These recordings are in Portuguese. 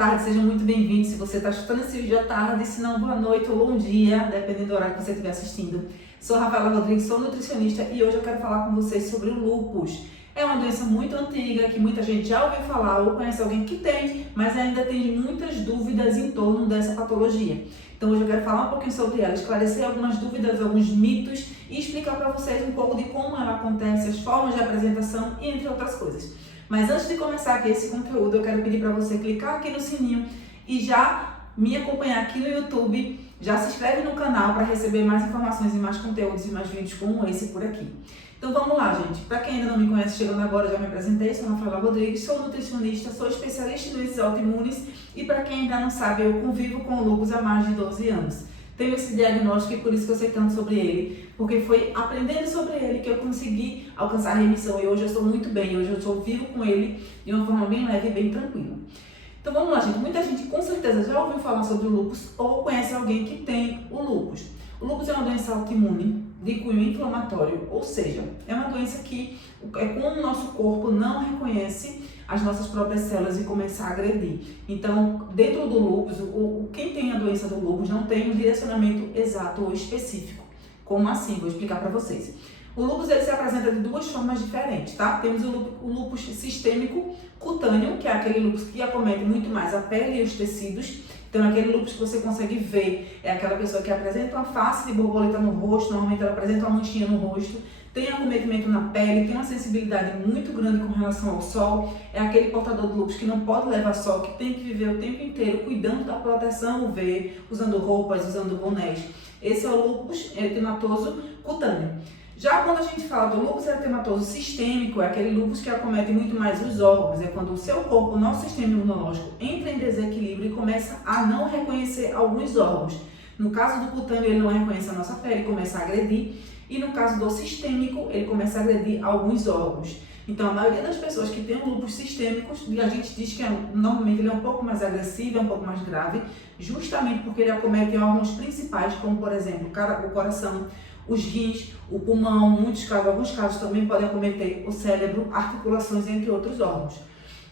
tarde, sejam muito bem-vindos. Se você está escutando esse vídeo à tarde, se não, boa noite ou bom dia, dependendo do horário que você estiver assistindo. Sou Rafaela Rodrigues, sou nutricionista e hoje eu quero falar com vocês sobre o lúpus. É uma doença muito antiga, que muita gente já ouviu falar ou conhece alguém que tem, mas ainda tem muitas dúvidas em torno dessa patologia. Então hoje eu quero falar um pouquinho sobre ela, esclarecer algumas dúvidas, alguns mitos e explicar para vocês um pouco de como ela acontece, as formas de apresentação e entre outras coisas. Mas antes de começar aqui esse conteúdo, eu quero pedir para você clicar aqui no sininho e já me acompanhar aqui no YouTube. Já se inscreve no canal para receber mais informações e mais conteúdos e mais vídeos como esse por aqui. Então vamos lá, gente. Para quem ainda não me conhece, chegando agora, já me apresentei, sou Rafaela Rodrigues, sou nutricionista, sou especialista em doenças autoimunes e para quem ainda não sabe, eu convivo com o lúpus há mais de 12 anos. Tenho esse diagnóstico e por isso que eu sei tanto sobre ele, porque foi aprendendo sobre ele que eu consegui alcançar a remissão e hoje eu estou muito bem, hoje eu estou vivo com ele de uma forma bem leve e bem tranquila. Então vamos lá, gente. Muita gente com certeza já ouviu falar sobre o lúpus ou conhece alguém que tem o lúpus. O lúpus é uma doença autoimune de cunho inflamatório, ou seja, é uma doença que é como o nosso corpo não reconhece as nossas próprias células e começa a agredir. Então, dentro do lúpus, quem tem a doença do lúpus não tem um direcionamento exato ou específico. Como assim? Vou explicar para vocês. O lúpus ele se apresenta de duas formas diferentes, tá? Temos o lúpus sistêmico cutâneo, que é aquele lúpus que acomete muito mais a pele e os tecidos. Então, aquele lúpus que você consegue ver é aquela pessoa que apresenta uma face de borboleta no rosto, normalmente ela apresenta uma manchinha no rosto, tem acometimento na pele, tem uma sensibilidade muito grande com relação ao sol, é aquele portador do lúpus que não pode levar sol, que tem que viver o tempo inteiro cuidando da proteção UV, usando roupas, usando bonés. Esse é o lúpus eritematoso cutâneo. Já quando a gente fala do lúpus eritematoso sistêmico, é aquele lúpus que acomete muito mais os órgãos, é quando o seu corpo, o nosso sistema imunológico, entra em desequilíbrio e começa a não reconhecer alguns órgãos. No caso do cutâneo, ele não reconhece a nossa pele, começa a agredir, e no caso do sistêmico, ele começa a agredir alguns órgãos. Então, a maioria das pessoas que tem lúpus sistêmicos, a gente diz que normalmente ele é um pouco mais agressivo, é um pouco mais grave, justamente porque ele acomete órgãos principais, como por exemplo, o coração, os rins, o pulmão, alguns casos também podem acometer o cérebro, articulações, entre outros órgãos.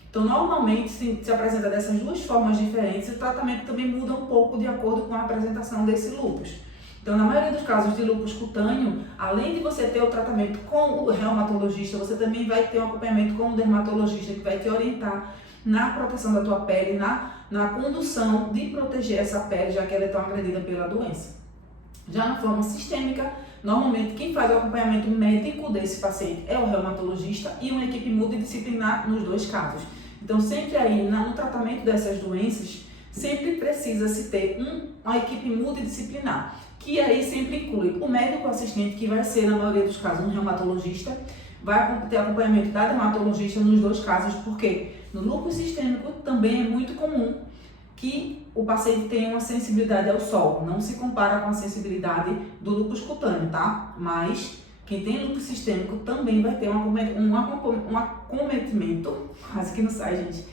Então, normalmente se apresenta dessas duas formas diferentes, e o tratamento também muda um pouco de acordo com a apresentação desse lúpus. Então, na maioria dos casos de lúpus cutâneo, além de você ter o tratamento com o reumatologista, você também vai ter um acompanhamento com o dermatologista que vai te orientar na proteção da tua pele, na condução de proteger essa pele, já que ela é tão agredida pela doença. Já na forma sistêmica, normalmente quem faz o acompanhamento médico desse paciente é o reumatologista e uma equipe multidisciplinar nos dois casos. Então, sempre aí no tratamento dessas doenças, sempre precisa-se ter uma equipe multidisciplinar, que aí sempre inclui o médico assistente, que vai ser, na maioria dos casos, um reumatologista, vai ter acompanhamento da dermatologista nos dois casos, porque no lúpus sistêmico também é muito comum que o paciente tenha uma sensibilidade ao sol, não se compara com a sensibilidade do lúpus cutâneo, tá? Mas quem tem lúpus sistêmico também vai ter um acometimento, quase que não sai, gente,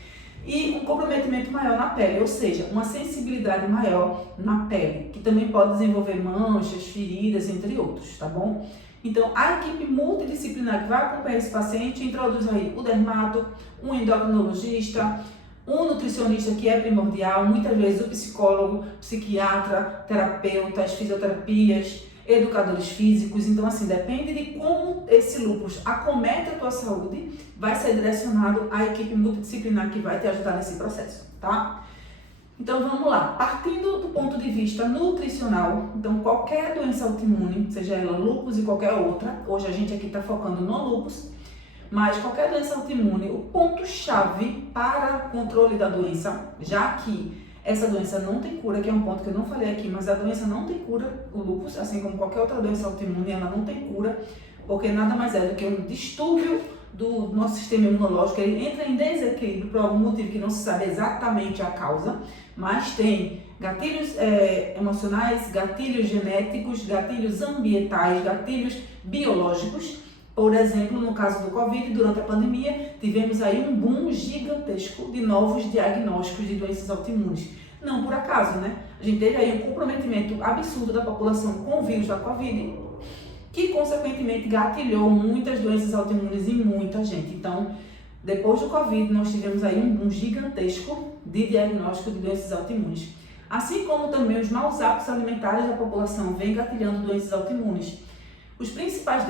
e um comprometimento maior na pele, ou seja, uma sensibilidade maior na pele, que também pode desenvolver manchas, feridas, entre outros, tá bom? Então, a equipe multidisciplinar que vai acompanhar esse paciente introduz aí o dermato, um endocrinologista, um nutricionista, que é primordial, muitas vezes o psicólogo, psiquiatra, terapeutas, fisioterapias, educadores físicos. Então, assim, depende de como esse lúpus acomete a tua saúde, vai ser direcionado à equipe multidisciplinar que vai te ajudar nesse processo, tá? Então, vamos lá. Partindo do ponto de vista nutricional, então, qualquer doença autoimune, seja ela lúpus e qualquer outra, hoje a gente aqui está focando no lúpus, mas qualquer doença autoimune, o ponto-chave para o controle da doença, já que essa doença não tem cura, que é um ponto que eu não falei aqui, mas a doença não tem cura, o lúpus, assim como qualquer outra doença autoimune, ela não tem cura, porque nada mais é do que um distúrbio do nosso sistema imunológico. Ele entra em desequilíbrio por algum motivo que não se sabe exatamente a causa, mas tem gatilhos emocionais, gatilhos genéticos, gatilhos ambientais, gatilhos biológicos. Por exemplo, no caso do Covid, durante a pandemia, tivemos aí um boom gigantesco de novos diagnósticos de doenças autoimunes. Não por acaso, né? A gente teve aí um comprometimento absurdo da população com o vírus da Covid, que consequentemente gatilhou muitas doenças autoimunes em muita gente. Então, depois do Covid, nós tivemos aí um boom gigantesco de diagnóstico de doenças autoimunes. Assim como também os maus hábitos alimentares da população vêm gatilhando doenças autoimunes. Os principais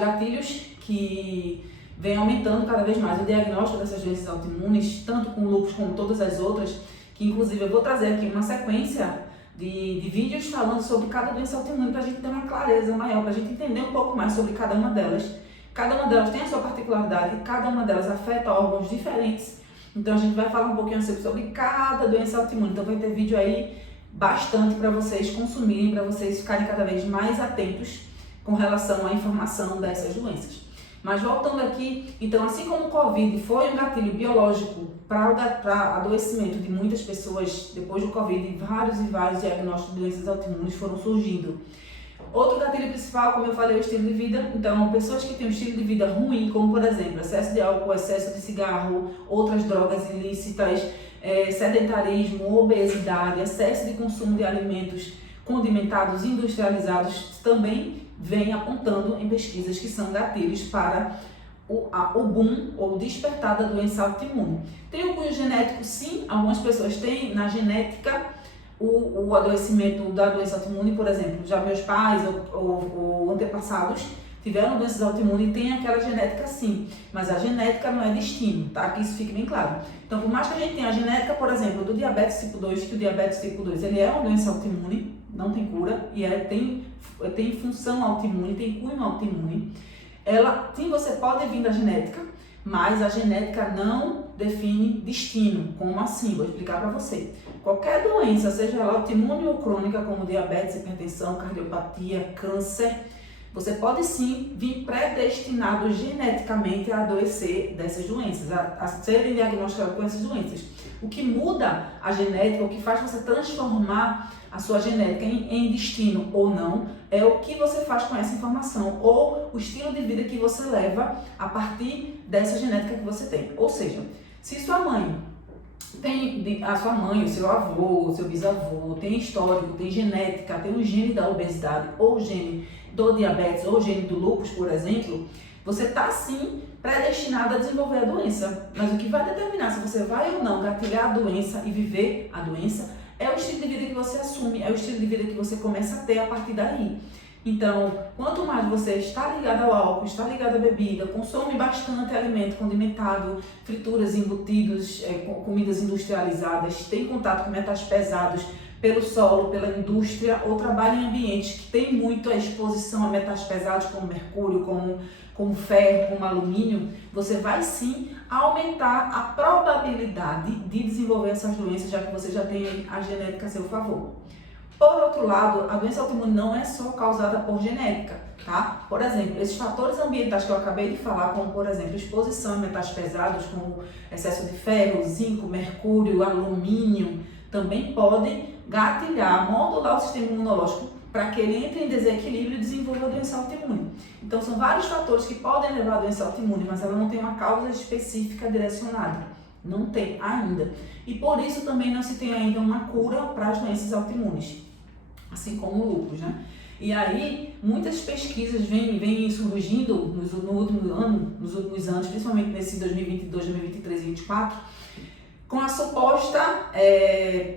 gatilhos que vem aumentando cada vez mais o diagnóstico dessas doenças autoimunes, tanto com lúpus como todas as outras, que inclusive eu vou trazer aqui uma sequência de vídeos falando sobre cada doença autoimune para a gente ter uma clareza maior, para a gente entender um pouco mais sobre cada uma delas. Cada uma delas tem a sua particularidade, cada uma delas afeta órgãos diferentes. Então a gente vai falar um pouquinho sobre cada doença autoimune. Então vai ter vídeo aí bastante para vocês consumirem, para vocês ficarem cada vez mais atentos com relação à informação dessas doenças. Mas voltando aqui, então assim como o Covid foi um gatilho biológico para adoecimento de muitas pessoas, depois do Covid, vários e vários diagnósticos de doenças autoimunes foram surgindo. Outro gatilho principal, como eu falei, é o estilo de vida. Então, pessoas que têm um estilo de vida ruim, como por exemplo, excesso de álcool, excesso de cigarro, outras drogas ilícitas, sedentarismo, obesidade, excesso de consumo de alimentos condimentados, industrializados, também vem apontando em pesquisas que são gatilhos para o boom ou despertar da doença autoimune. Tem um cunho genético, sim, algumas pessoas têm na genética o adoecimento da doença autoimune, por exemplo, já meus pais ou antepassados tiveram doenças autoimunes e tem aquela genética sim, mas a genética não é destino, tá? Que isso fique bem claro. Então, por mais que a gente tenha a genética, por exemplo, do diabetes tipo 2, que o diabetes tipo 2 ele é uma doença autoimune, não tem cura, e tem função autoimune, tem cunho autoimune. Sim, você pode vir da genética, mas a genética não define destino. Como assim? Vou explicar para você. Qualquer doença, seja ela autoimune ou crônica, como diabetes, hipertensão, cardiopatia, câncer, você pode sim vir predestinado geneticamente a adoecer dessas doenças, a serem diagnosticados com essas doenças. O que muda a genética, o que faz você transformar a sua genética em destino ou não, é o que você faz com essa informação ou o estilo de vida que você leva a partir dessa genética que você tem. Ou seja, se sua mãe a sua mãe, o seu avô, o seu bisavô, tem histórico, tem genética, tem um gene da obesidade, ou gene do diabetes, ou gene do lúpus, por exemplo, você está sim predestinado a desenvolver a doença. Mas o que vai determinar se você vai ou não gatilhar a doença e viver a doença é o estilo de vida que você assume, é o estilo de vida que você começa a ter a partir daí. Então, quanto mais você está ligado ao álcool, está ligado à bebida, consome bastante alimento condimentado, frituras, embutidos, comidas industrializadas, tem contato com metais pesados pelo solo, pela indústria, ou trabalha em ambientes que tem muito a exposição a metais pesados como mercúrio, como ferro, como alumínio, você vai sim aumentar a probabilidade de desenvolver essas doenças, já que você já tem a genética a seu favor. Por outro lado, a doença autoimune não é só causada por genética, tá? Por exemplo, esses fatores ambientais que eu acabei de falar, como por exemplo, exposição a metais pesados, como excesso de ferro, zinco, mercúrio, alumínio, também podem gatilhar, modular o sistema imunológico para que ele entre em desequilíbrio e desenvolva a doença autoimune. Então, são vários fatores que podem levar à doença autoimune, mas ela não tem uma causa específica direcionada. Não tem ainda. E por isso também não se tem ainda uma cura para as doenças autoimunes, assim como o lúpus, né? E aí, muitas pesquisas vêm surgindo no últimos anos, principalmente nesse 2022, 2023 e 2024, com a suposta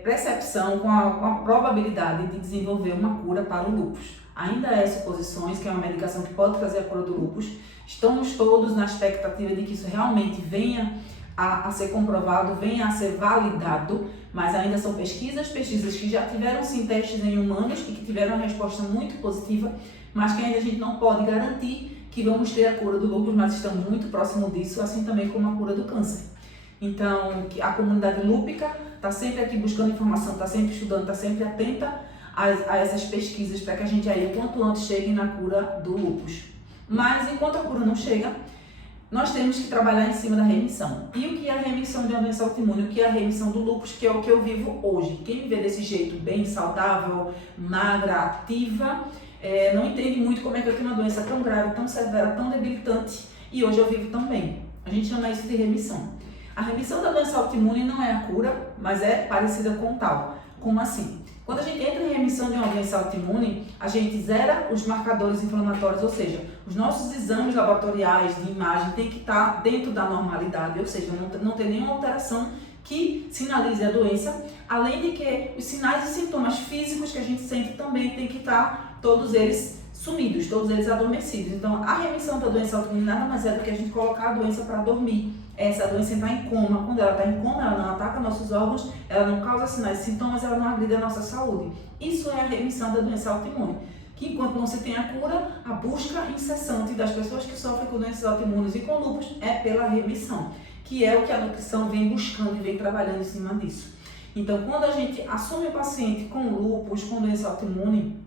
percepção, com a probabilidade de desenvolver uma cura para o lúpus. Ainda é suposições, que é uma medicação que pode trazer a cura do lúpus. Estamos todos na expectativa de que isso realmente venha a ser comprovado, venha a ser validado, mas ainda são pesquisas que já tiveram sim testes em humanos e que tiveram uma resposta muito positiva, mas que ainda a gente não pode garantir que vamos ter a cura do lúpus, mas estamos muito próximo disso, assim também como a cura do câncer. Então, a comunidade lúpica está sempre aqui buscando informação, está sempre estudando, está sempre atenta a essas pesquisas para que a gente aí, o quanto antes, chegue na cura do lúpus. Mas, enquanto a cura não chega, nós temos que trabalhar em cima da remissão. E o que é a remissão de uma doença autoimune? O que é a remissão do lúpus, que é o que eu vivo hoje? Quem me vê desse jeito, bem saudável, magra, ativa, não entende muito como é que eu tenho uma doença tão grave, tão severa, tão debilitante, e hoje eu vivo tão bem. A gente chama isso de remissão. A remissão da doença autoimune não é a cura, mas é parecida com tal. Como assim? Quando a gente entra em remissão de uma doença autoimune, a gente zera os marcadores inflamatórios, ou seja, os nossos exames laboratoriais de imagem têm que estar dentro da normalidade, ou seja, não tem nenhuma alteração que sinalize a doença, além de que os sinais e sintomas físicos que a gente sente também tem que estar todos eles sumidos, todos eles adormecidos. Então, a remissão da doença autoimune nada mais é do que a gente colocar a doença para dormir. Essa doença está em coma. Quando ela está em coma, ela não ataca nossos órgãos, ela não causa sinais e sintomas, ela não agride a nossa saúde. Isso é a remissão da doença autoimune. Que enquanto não se tem a cura, a busca incessante das pessoas que sofrem com doenças autoimunes e com lúpus é pela remissão, que é o que a nutrição vem buscando e vem trabalhando em cima disso. Então, quando a gente assume o paciente com lúpus, com doença autoimune,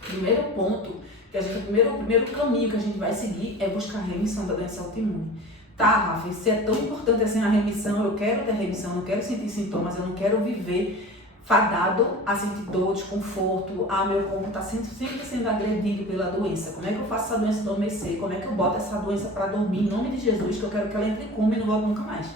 primeiro ponto, o primeiro caminho que a gente vai seguir é buscar a remissão da doença autoimune. Tá, Rafa, isso é tão importante assim a remissão, eu quero ter remissão, eu não quero sentir sintomas, eu não quero viver fadado a sentir dor, desconforto, meu corpo está sempre sendo agredido pela doença. Como é que eu faço essa doença adormecer? Como é que eu boto essa doença para dormir em nome de Jesus, que eu quero que ela entre em coma e não volte nunca mais?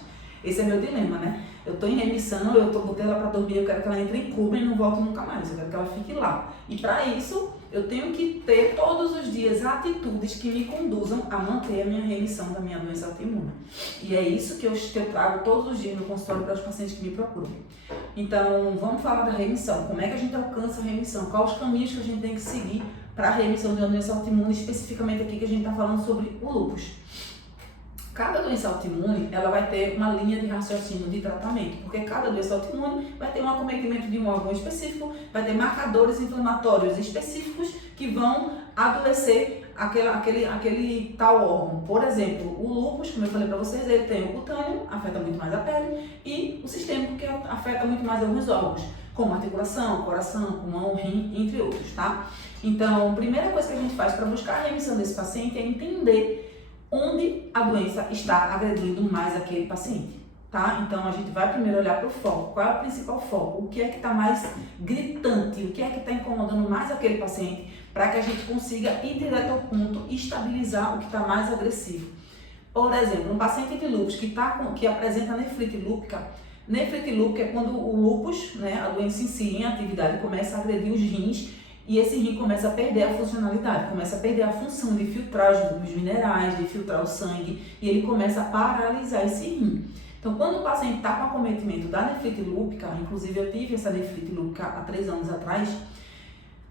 Esse é meu dilema, né? Eu estou em remissão, botei ela para dormir, eu quero que ela entre em coma e não volte nunca mais, eu quero que ela fique lá. E para isso, eu tenho que ter todos os dias atitudes que me conduzam a manter a minha remissão da minha doença autoimune. E é isso que eu trago todos os dias no consultório para os pacientes que me procuram. Então, vamos falar da remissão. Como é que a gente alcança a remissão? Quais os caminhos que a gente tem que seguir para a remissão de uma doença autoimune, especificamente aqui que a gente está falando sobre o lúpus. Cada doença autoimune, ela vai ter uma linha de raciocínio de tratamento, porque cada doença autoimune vai ter um acometimento de um órgão específico, vai ter marcadores inflamatórios específicos que vão adoecer aquele tal órgão. Por exemplo, o lúpus, como eu falei para vocês, ele tem o cutâneo, afeta muito mais a pele, e o sistêmico, que afeta muito mais alguns órgãos, como articulação, coração, pulmão, rim, entre outros, tá? Então, a primeira coisa que a gente faz para buscar a remissão desse paciente é entender onde a doença está agredindo mais aquele paciente, tá? Então, a gente vai primeiro olhar para o foco. Qual é o principal foco? O que é que está mais gritante? O que é que está incomodando mais aquele paciente? Para que a gente consiga ir direto ao ponto e estabilizar o que está mais agressivo. Por exemplo, um paciente de lúpus que apresenta nefrite lúpica. Nefrite lúpica é quando o lúpus, né, a doença em si, em atividade, começa a agredir os rins. E esse rim começa a perder a funcionalidade, começa a perder a função de filtrar os minerais, de filtrar o sangue, e ele começa a paralisar esse rim. Então, quando o paciente está com acometimento da nefrite lúpica, inclusive eu tive essa nefrite lúpica há 3 anos atrás,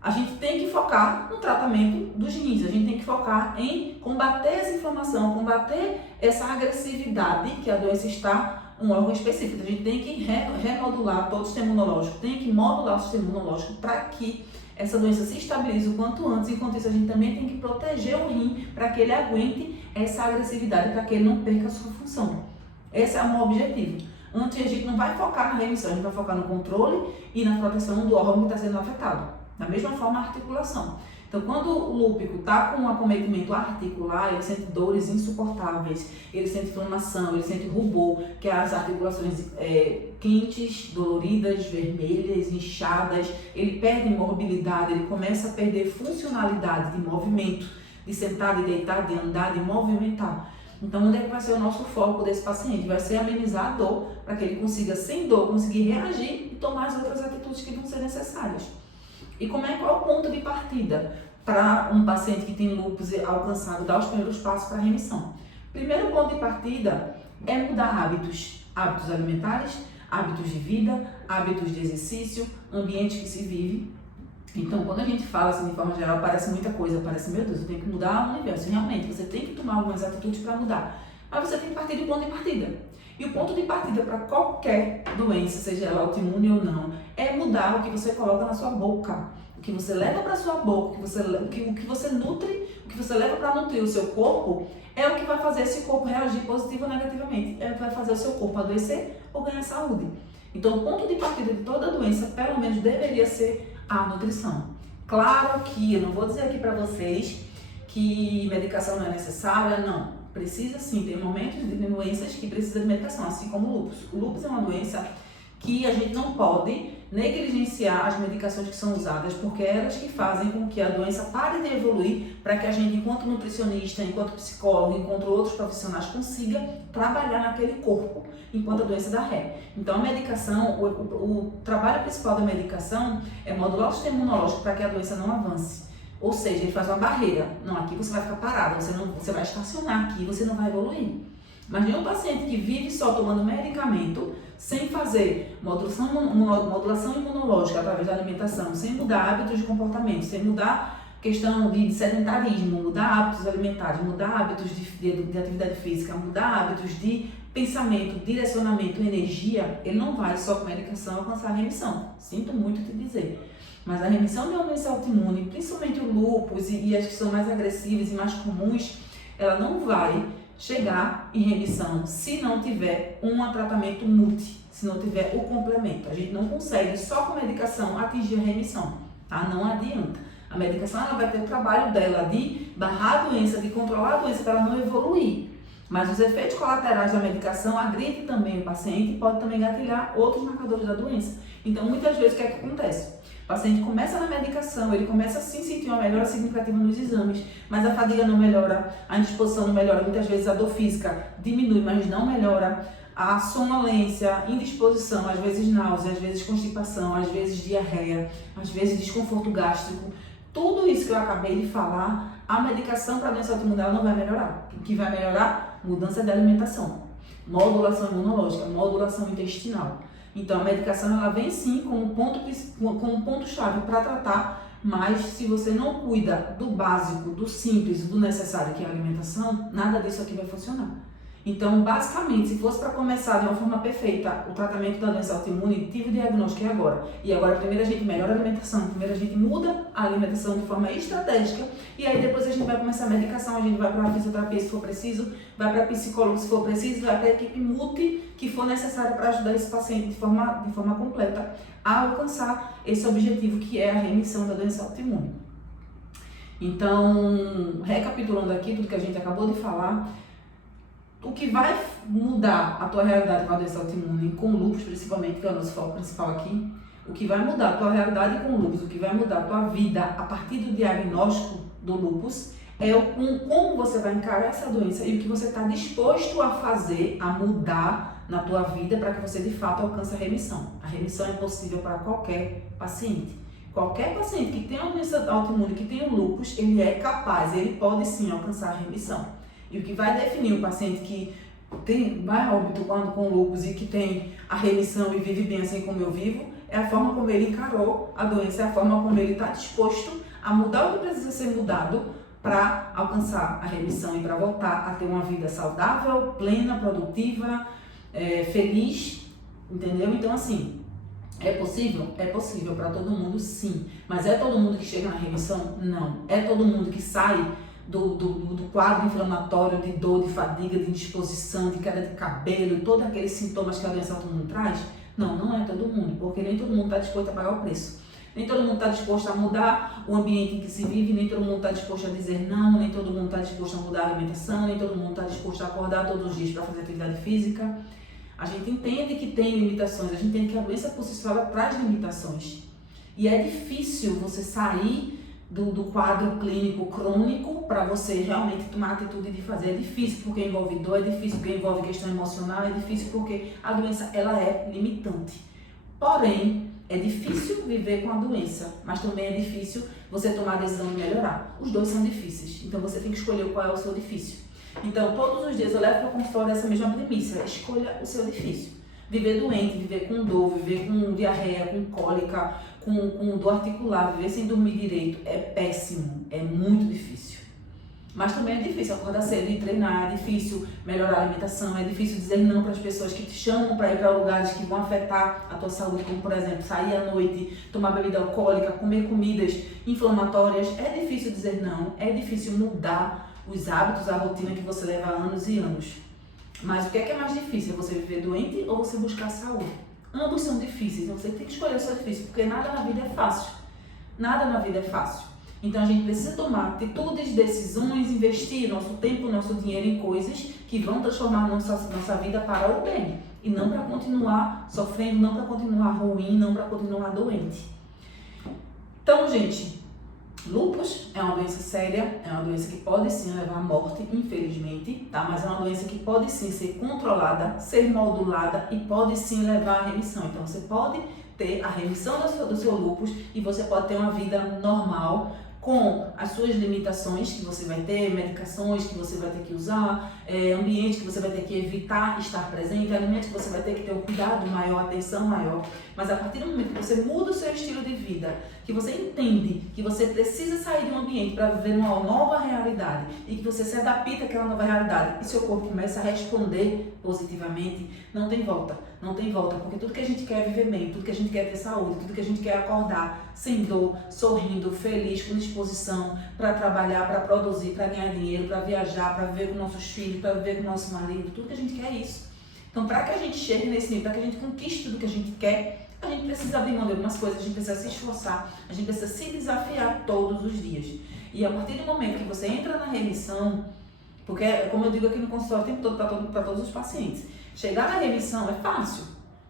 a gente tem que focar no tratamento dos rins, a gente tem que focar em combater essa inflamação, combater essa agressividade que a doença está um órgão específico. A gente tem que remodular todo o sistema imunológico, tem que modular o sistema imunológico para que essa doença se estabiliza o quanto antes. Enquanto isso, a gente também tem que proteger o rim para que ele aguente essa agressividade, para que ele não perca a sua função. Esse é o meu objetivo. Antes, a gente não vai focar na remissão, a gente vai focar no controle e na proteção do órgão que está sendo afetado. Da mesma forma, a articulação. Então, quando o lúpico está com um acometimento articular, ele sente dores insuportáveis, ele sente inflamação, ele sente rubor, que é as articulações quentes, doloridas, vermelhas, inchadas, ele perde mobilidade, ele começa a perder funcionalidade de movimento, de sentar, de deitar, de andar, de movimentar. Então, onde é que vai ser o nosso foco desse paciente? Vai ser amenizar a dor, para que ele consiga, sem dor, conseguir reagir e tomar as outras atitudes que vão ser necessárias. E qual é o ponto de partida para um paciente que tem lúpus alcançado, dar os primeiros passos para a remissão? Primeiro ponto de partida é mudar hábitos alimentares, hábitos de vida, hábitos de exercício, ambiente que se vive. Então, quando a gente fala assim de forma geral, parece muita coisa, parece, meu Deus, eu tenho que mudar o universo. Realmente, você tem que tomar algumas atitudes para mudar, mas você tem que partir do ponto de partida. E o ponto de partida para qualquer doença, seja ela autoimune ou não, é mudar o que você coloca na sua boca. O que você leva para sua boca, o que você nutre, o que você leva para nutrir o seu corpo, é o que vai fazer esse corpo reagir positivo ou negativamente. É o que vai fazer o seu corpo adoecer ou ganhar saúde. Então, o ponto de partida de toda doença, pelo menos, deveria ser a nutrição. Claro que eu não vou dizer aqui para vocês que medicação não é necessária, não. Precisa sim, tem momentos de doenças que precisam de medicação, assim como o lúpus. O lúpus é uma doença que a gente não pode negligenciar as medicações que são usadas, porque é elas que fazem com que a doença pare de evoluir, para que a gente, enquanto nutricionista, enquanto psicólogo, enquanto outros profissionais, consiga trabalhar naquele corpo, enquanto a doença dá ré. Então a medicação, o trabalho principal da medicação é modular o sistema imunológico para que a doença não avance. Ou seja, ele faz uma barreira. Não, aqui você vai ficar parada, você vai estacionar aqui, você não vai evoluir. Mas nenhum paciente que vive só tomando medicamento, sem fazer modulação imunológica através da alimentação, sem mudar hábitos de comportamento, sem mudar questão de sedentarismo, mudar hábitos alimentares, mudar hábitos de atividade física, mudar hábitos de pensamento, direcionamento, energia, ele não vai só com medicação alcançar a remissão. Sinto muito te dizer. Mas a remissão de uma doença autoimune, principalmente o lúpus e as que são mais agressivas e mais comuns, ela não vai chegar em remissão se não tiver um tratamento multi, se não tiver o complemento. A gente não consegue só com medicação atingir a remissão, tá? Não adianta. A medicação ela vai ter o trabalho dela de barrar a doença, de controlar a doença para ela não evoluir. Mas os efeitos colaterais da medicação agridem também o paciente e pode também gatilhar outros marcadores da doença. Então, muitas vezes, o que é que acontece? O paciente começa na medicação, ele começa a sim sentir uma melhora significativa nos exames, mas a fadiga não melhora, a indisposição não melhora, muitas vezes a dor física diminui, mas não melhora, a sonolência, indisposição, às vezes náusea, às vezes constipação, às vezes diarreia, às vezes desconforto gástrico. Tudo isso que eu acabei de falar, a medicação para a doença autoimune não vai melhorar. O que vai melhorar? Mudança de alimentação, modulação imunológica, modulação intestinal. Então, a medicação ela vem sim como ponto-chave para tratar, mas se você não cuida do básico, do simples, do necessário, que é a alimentação, nada disso aqui vai funcionar. Então, basicamente, se fosse para começar de uma forma perfeita o tratamento da doença autoimune, tive o diagnóstico e agora? E agora, primeiro a gente melhora a alimentação, primeiro a gente muda a alimentação de forma estratégica e aí depois a gente vai começar a medicação, a gente vai para uma fisioterapia se for preciso, vai para psicólogo se for preciso, vai para a equipe multi que for necessária para ajudar esse paciente de forma completa a alcançar esse objetivo que é a remissão da doença autoimune. Então, recapitulando aqui tudo que a gente acabou de falar, o que vai mudar a tua realidade com a doença autoimune, com o lúpus principalmente, que é o nosso foco principal aqui, o que vai mudar a tua realidade com o lúpus, o que vai mudar a tua vida a partir do diagnóstico do lúpus, é como você vai encarar essa doença e o que você está disposto a fazer, a mudar na tua vida para que você de fato alcance a remissão. A remissão é possível para qualquer paciente. Qualquer paciente que tenha uma doença autoimune, que tenha o lúpus, ele é capaz, ele pode sim alcançar a remissão. E o que vai definir o paciente que vai a óbito com lúpus e que tem a remissão e vive bem assim como eu vivo, é a forma como ele encarou a doença, é a forma como ele está disposto a mudar o que precisa ser mudado para alcançar a remissão e para voltar a ter uma vida saudável, plena, produtiva, feliz, entendeu? Então assim, é possível? É possível para todo mundo sim, mas é todo mundo que chega na remissão? Não. É todo mundo que sai do quadro inflamatório, de dor, de fadiga, de indisposição, de queda de cabelo, todos aqueles sintomas que a doença autoimune traz? Não, não é todo mundo, porque nem todo mundo está disposto a pagar o preço. Nem todo mundo está disposto a mudar o ambiente em que se vive, nem todo mundo está disposto a dizer não, nem todo mundo está disposto a mudar a alimentação, nem todo mundo está disposto a acordar todos os dias para fazer atividade física. A gente entende que tem limitações, a gente entende que a doença por si só ela traz limitações. E é difícil você sair do quadro clínico crônico para você realmente tomar a atitude de fazer. É difícil porque envolve dor, é difícil porque envolve questão emocional, é difícil porque a doença ela é limitante. Porém, é difícil viver com a doença, mas também é difícil você tomar a decisão de melhorar. Os dois são difíceis, então você tem que escolher qual é o seu difícil. Então, todos os dias eu levo para o consultório essa mesma premissa: escolha o seu difícil. Viver doente, viver com dor, viver com diarreia, com cólica, com dor articular, viver sem dormir direito é péssimo, é muito difícil. Mas também é difícil acordar cedo e treinar, é difícil melhorar a alimentação, é difícil dizer não para as pessoas que te chamam para ir para lugares que vão afetar a tua saúde, como por exemplo, sair à noite, tomar bebida alcoólica, comer comidas inflamatórias. É difícil dizer não, é difícil mudar os hábitos, a rotina que você leva há anos e anos. Mas o que é mais difícil? É você viver doente ou você buscar saúde? Ambos são difíceis, então você tem que escolher o seu difícil, porque nada na vida é fácil. Nada na vida é fácil. Então a gente precisa tomar atitudes, decisões, investir nosso tempo, nosso dinheiro em coisas que vão transformar nossa vida para o bem. E não para continuar sofrendo, não para continuar ruim, não para continuar doente. Então, gente, lúpus é uma doença séria, é uma doença que pode sim levar à morte, infelizmente, tá? Mas é uma doença que pode sim ser controlada, ser modulada e pode sim levar à remissão. Então você pode ter a remissão do seu lúpus e você pode ter uma vida normal, com as suas limitações que você vai ter, medicações que você vai ter que usar, ambiente que você vai ter que evitar estar presente, alimentos que você vai ter que ter um cuidado maior, atenção maior. Mas a partir do momento que você muda o seu estilo de vida, que você entende que você precisa sair de um ambiente para viver uma nova realidade e que você se adapta àquela nova realidade e seu corpo começa a responder positivamente, não tem volta. Não tem volta, porque tudo que a gente quer é viver bem, tudo que a gente quer é ter saúde, tudo que a gente quer é acordar sem dor, sorrindo, feliz, com disposição para trabalhar, para produzir, para ganhar dinheiro, para viajar, para viver com nossos filhos, para viver com nosso marido, tudo que a gente quer é isso. Então, para que a gente chegue nesse nível, para que a gente conquiste tudo que a gente quer, a gente precisa abrir mão de algumas coisas, a gente precisa se esforçar, a gente precisa se desafiar todos os dias. E a partir do momento que você entra na remissão, porque, como eu digo aqui no consultório o tempo todo para todos os pacientes, chegar na remissão é fácil.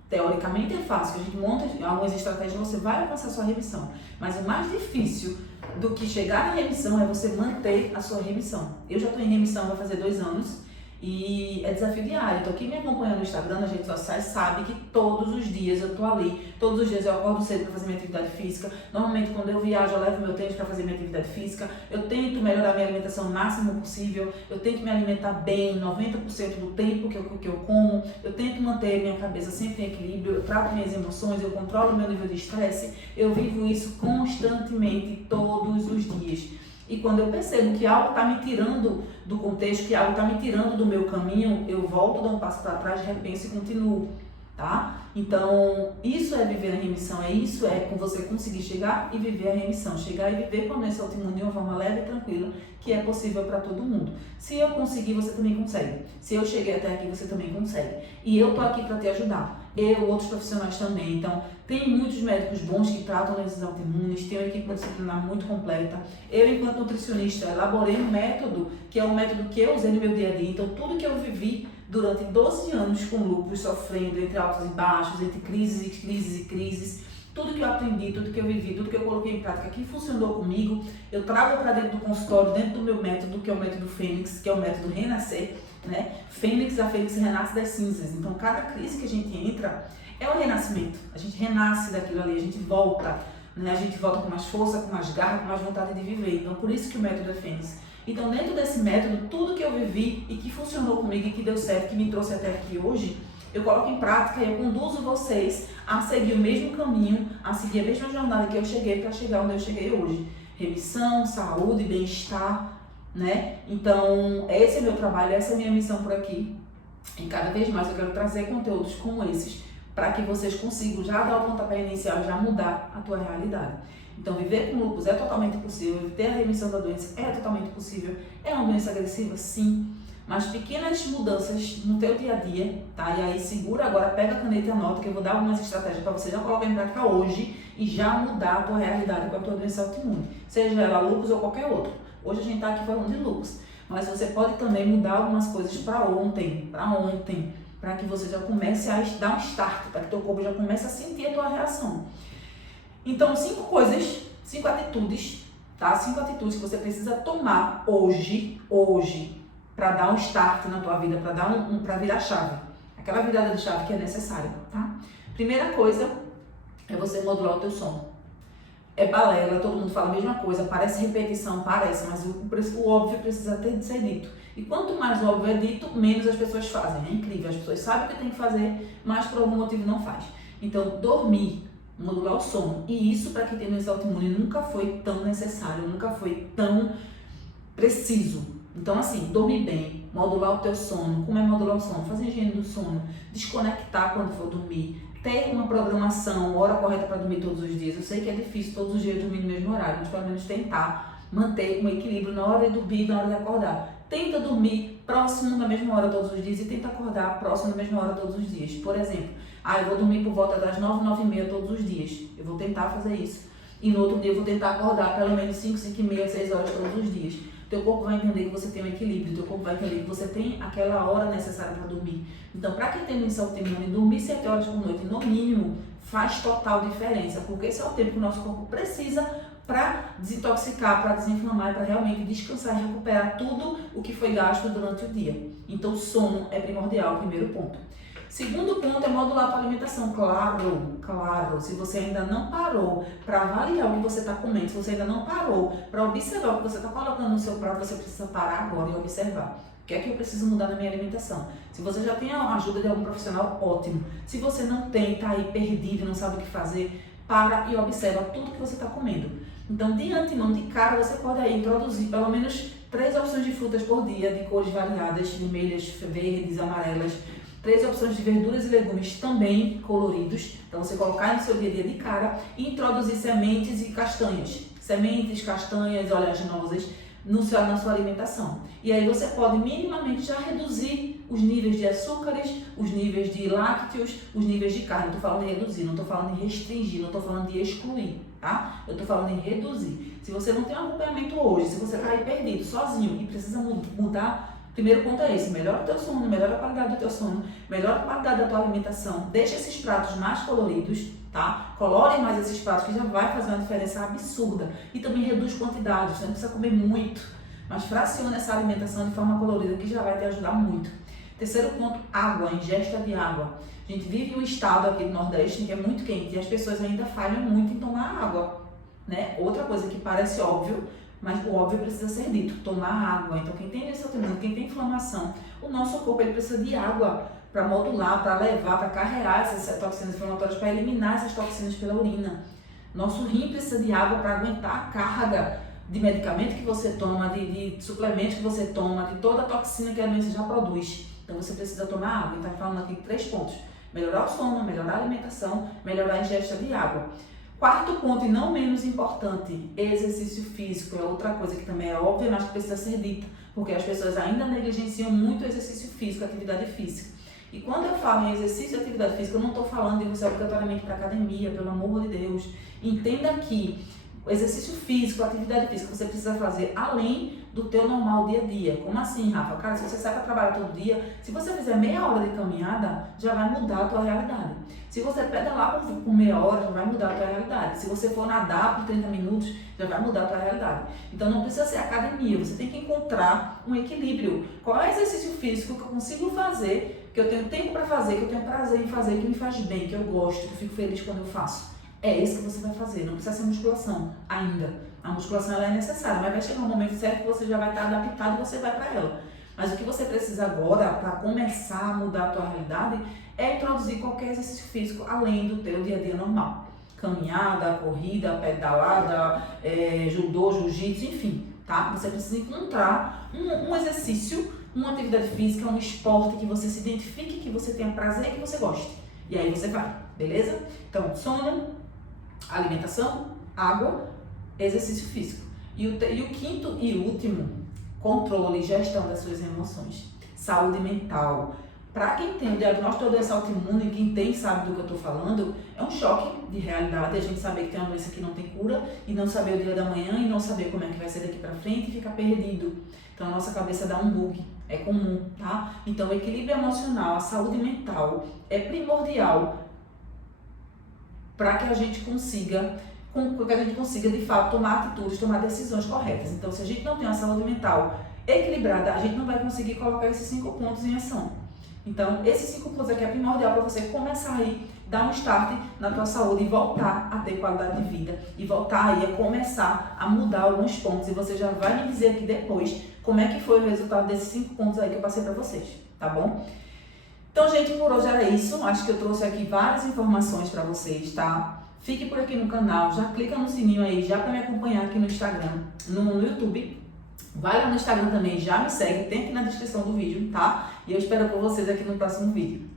Teoricamente é fácil, que a gente monta algumas estratégias e você vai alcançar a sua remissão. Mas o mais difícil do que chegar na remissão é você manter a sua remissão. Eu já estou em remissão vai fazer 2 anos e é desafio diário. Então quem me acompanha no Instagram, nas redes sociais, sabe que todos os dias eu estou ali. Todos os dias eu acordo cedo para fazer minha atividade física. Normalmente quando eu viajo eu levo meu tênis para fazer minha atividade física. Eu tento melhorar minha alimentação o máximo possível. Eu tento me alimentar bem 90% do tempo que eu como. Eu tento manter minha cabeça sempre em equilíbrio. Eu trato minhas emoções, eu controlo meu nível de estresse. Eu vivo isso constantemente todos os dias. E quando eu percebo que algo está me tirando do contexto, que algo está me tirando do meu caminho, eu volto, dou um passo para trás, repenso e continuo, tá? Então, isso é viver a remissão, com você conseguir chegar e viver a remissão, chegar e viver com a doença autoimune de uma forma leve e tranquila, que é possível para todo mundo. Se eu conseguir, você também consegue. Se eu cheguei até aqui, você também consegue. E eu tô aqui para te ajudar. Eu, outros profissionais também. Então, tem muitos médicos bons que tratam doenças autoimunes, tem uma equipe multidisciplinar muito completa. Eu, enquanto nutricionista, elaborei um método, que é um método que eu usei no meu dia a dia. Então, tudo que eu vivi durante 12 anos com lúpus, sofrendo entre altos e baixos, entre crises, tudo que eu aprendi, tudo que eu vivi, tudo que eu coloquei em prática, que funcionou comigo, eu trago para dentro do consultório, dentro do meu método, que é o método Fênix, que é o método Renascer, né? Fênix, a Fênix renasce das cinzas. Então, cada crise que a gente entra é um renascimento. A gente renasce daquilo ali, a gente volta, né? A gente volta com mais força, com mais garra, com mais vontade de viver. Então, por isso que o método é Fênix. Então, dentro desse método, tudo que eu vivi e que funcionou comigo e que deu certo, que me trouxe até aqui hoje, eu coloco em prática e eu conduzo vocês a seguir o mesmo caminho, a seguir a mesma jornada que eu cheguei para chegar onde eu cheguei hoje. Remissão, saúde, bem-estar, né? Então, esse é o meu trabalho, essa é a minha missão por aqui. E cada vez mais eu quero trazer conteúdos como esses, para que vocês consigam já dar o pontapé inicial, já mudar a tua realidade. Então, viver com lúpus é totalmente possível, ter a remissão da doença é totalmente possível. É uma doença agressiva? Sim. Mas pequenas mudanças no teu dia a dia, tá? E aí segura agora, pega a caneta e anota, que eu vou dar algumas estratégias para você já colocar em prática hoje e já mudar a tua realidade com a tua doença autoimune. Seja ela lúpus ou qualquer outro. Hoje a gente tá aqui falando de lúpus. Mas você pode também mudar algumas coisas para ontem, para que você já comece a dar um start, para que teu corpo já comece a sentir a tua reação. Então, 5 atitudes, tá? 5 atitudes que você precisa tomar hoje, para dar um start na tua vida, para virar a chave. Aquela virada de chave que é necessária, tá? Primeira coisa é você modular o teu sono. É balela, todo mundo fala a mesma coisa, parece repetição, mas o óbvio precisa ter de ser dito. E quanto mais óbvio é dito, menos as pessoas fazem. É incrível, as pessoas sabem o que tem que fazer, mas por algum motivo não faz. Então, dormir, modular o sono. E isso, para quem tem doença autoimune, nunca foi tão necessário, nunca foi tão preciso. Então, assim, dormir bem, modular o teu sono. Como é modular o sono? Fazer higiene do sono, desconectar quando for dormir, ter uma programação, hora correta para dormir todos os dias. Eu sei que é difícil todos os dias dormir no mesmo horário, mas pelo menos tentar manter um equilíbrio na hora de dormir e na hora de acordar. Tenta dormir próximo da mesma hora todos os dias e tenta acordar próximo da mesma hora todos os dias. Por exemplo, eu vou dormir por volta das 9, 9h30 todos os dias. Eu vou tentar fazer isso. e no outro dia eu vou tentar acordar pelo menos 5, 5 e meia, 6 horas todos os dias. Teu corpo vai entender que você tem um equilíbrio, teu corpo vai entender que você tem aquela hora necessária para dormir. Então, para quem tem doença autoimune, dormir 7 horas por noite, no mínimo, faz total diferença, porque esse é o tempo que o nosso corpo precisa para desintoxicar, para desinflamar, para realmente descansar e recuperar tudo o que foi gasto durante o dia. Então, o sono é primordial, primeiro ponto. Segundo ponto é modular a tua alimentação. Claro, se você ainda não parou para avaliar o que você está comendo, se você ainda não parou para observar o que você está colocando no seu prato, você precisa parar agora e observar. O que é que eu preciso mudar na minha alimentação? Se você já tem a ajuda de algum profissional, ótimo. Se você não tem, está aí perdido, não sabe o que fazer, para e observa tudo que você está comendo. Então, de antemão, de cara, você pode aí introduzir pelo menos 3 opções de frutas por dia, de cores variadas, vermelhas, verdes, amarelas. 3 opções de verduras e legumes também coloridos, para você colocar no seu dia a dia de cara e introduzir sementes e castanhas. Sementes, castanhas, oleaginosas na sua alimentação. E aí você pode minimamente já reduzir os níveis de açúcares, os níveis de lácteos, os níveis de carne. Eu estou falando em reduzir, não estou falando em restringir, não estou falando de excluir, tá? Eu estou falando em reduzir. Se você não tem um acompanhamento hoje, se você está aí perdido, sozinho e precisa mudar, primeiro ponto é esse: melhora o teu sono, melhora a qualidade do teu sono, melhora a qualidade da tua alimentação, deixa esses pratos mais coloridos, tá? Colore mais esses pratos que já vai fazer uma diferença absurda. E também reduz quantidades, você não precisa comer muito, mas fraciona essa alimentação de forma colorida que já vai te ajudar muito. Terceiro ponto, água, ingesta de água. A gente vive um estado aqui do Nordeste que é muito quente e as pessoas ainda falham muito em tomar água, né? Outra coisa que parece óbvio, mas o óbvio precisa ser dito: tomar água. Então, quem tem doença autoimune, quem tem inflamação, o nosso corpo ele precisa de água para modular, para levar, para carregar essas toxinas inflamatórias, para eliminar essas toxinas pela urina. Nosso rim precisa de água para aguentar a carga de medicamento que você toma, de suplementos que você toma, de toda a toxina que a doença já produz. Então, você precisa tomar água. Então, falando aqui de 3 pontos: melhorar o sono, melhorar a alimentação, melhorar a ingesta de água. Quarto ponto, e não menos importante, exercício físico. É outra coisa que também é óbvia, mas que precisa ser dita, porque as pessoas ainda negligenciam muito o exercício físico, a atividade física. E quando eu falo em exercício e atividade física, eu não estou falando de você obrigatoriamente para academia, pelo amor de Deus. Entenda que o exercício físico, a atividade física, você precisa fazer além do teu normal dia a dia. Como assim, Rafa? Cara, se você sai para trabalhar todo dia, se você fizer meia hora de caminhada, já vai mudar a tua realidade. Se você pedalar por meia hora, já vai mudar a tua realidade. Se você for nadar por 30 minutos, já vai mudar a tua realidade. Então não precisa ser academia, você tem que encontrar um equilíbrio. Qual é o exercício físico que eu consigo fazer, que eu tenho tempo para fazer, que eu tenho prazer em fazer, que me faz bem, que eu gosto, que eu fico feliz quando eu faço? É esse que você vai fazer, não precisa ser musculação ainda. A musculação ela é necessária, mas vai chegar um momento certo que você já vai estar adaptado e você vai para ela. Mas o que você precisa agora, para começar a mudar a tua realidade, é introduzir qualquer exercício físico além do teu dia a dia normal. Caminhada, corrida, pedalada, judô, jiu-jitsu, enfim, tá? Você precisa encontrar um exercício, uma atividade física, um esporte que você se identifique, que você tenha prazer e que você goste. E aí você vai, beleza? Então, sono, alimentação, água, exercício físico. E o quinto e último, controle e gestão das suas emoções. Saúde mental. Para quem tem o diagnóstico de doença autoimune, quem tem sabe do que eu estou falando, é um choque de realidade a gente saber que tem uma doença que não tem cura e não saber o dia da manhã e não saber como é que vai ser daqui para frente e ficar perdido. Então a nossa cabeça dá um bug, é comum, tá? Então o equilíbrio emocional, a saúde mental é primordial para que a gente consiga de fato tomar atitudes, tomar decisões corretas. Então se a gente não tem uma saúde mental equilibrada, a gente não vai conseguir colocar esses 5 pontos em ação. Então, esses 5 pontos aqui é primordial para você começar aí, dar um start na tua saúde e voltar a ter qualidade de vida. E voltar aí a começar a mudar alguns pontos. E você já vai me dizer aqui depois como é que foi o resultado desses 5 pontos aí que eu passei para vocês, tá bom? Então, gente, por hoje era isso. Acho que eu trouxe aqui várias informações para vocês, tá? Fique por aqui no canal, já clica no sininho aí, já para me acompanhar aqui no Instagram, no YouTube. Vai lá no Instagram também, já me segue, tem aqui na descrição do vídeo, tá? E eu espero por vocês aqui no próximo vídeo.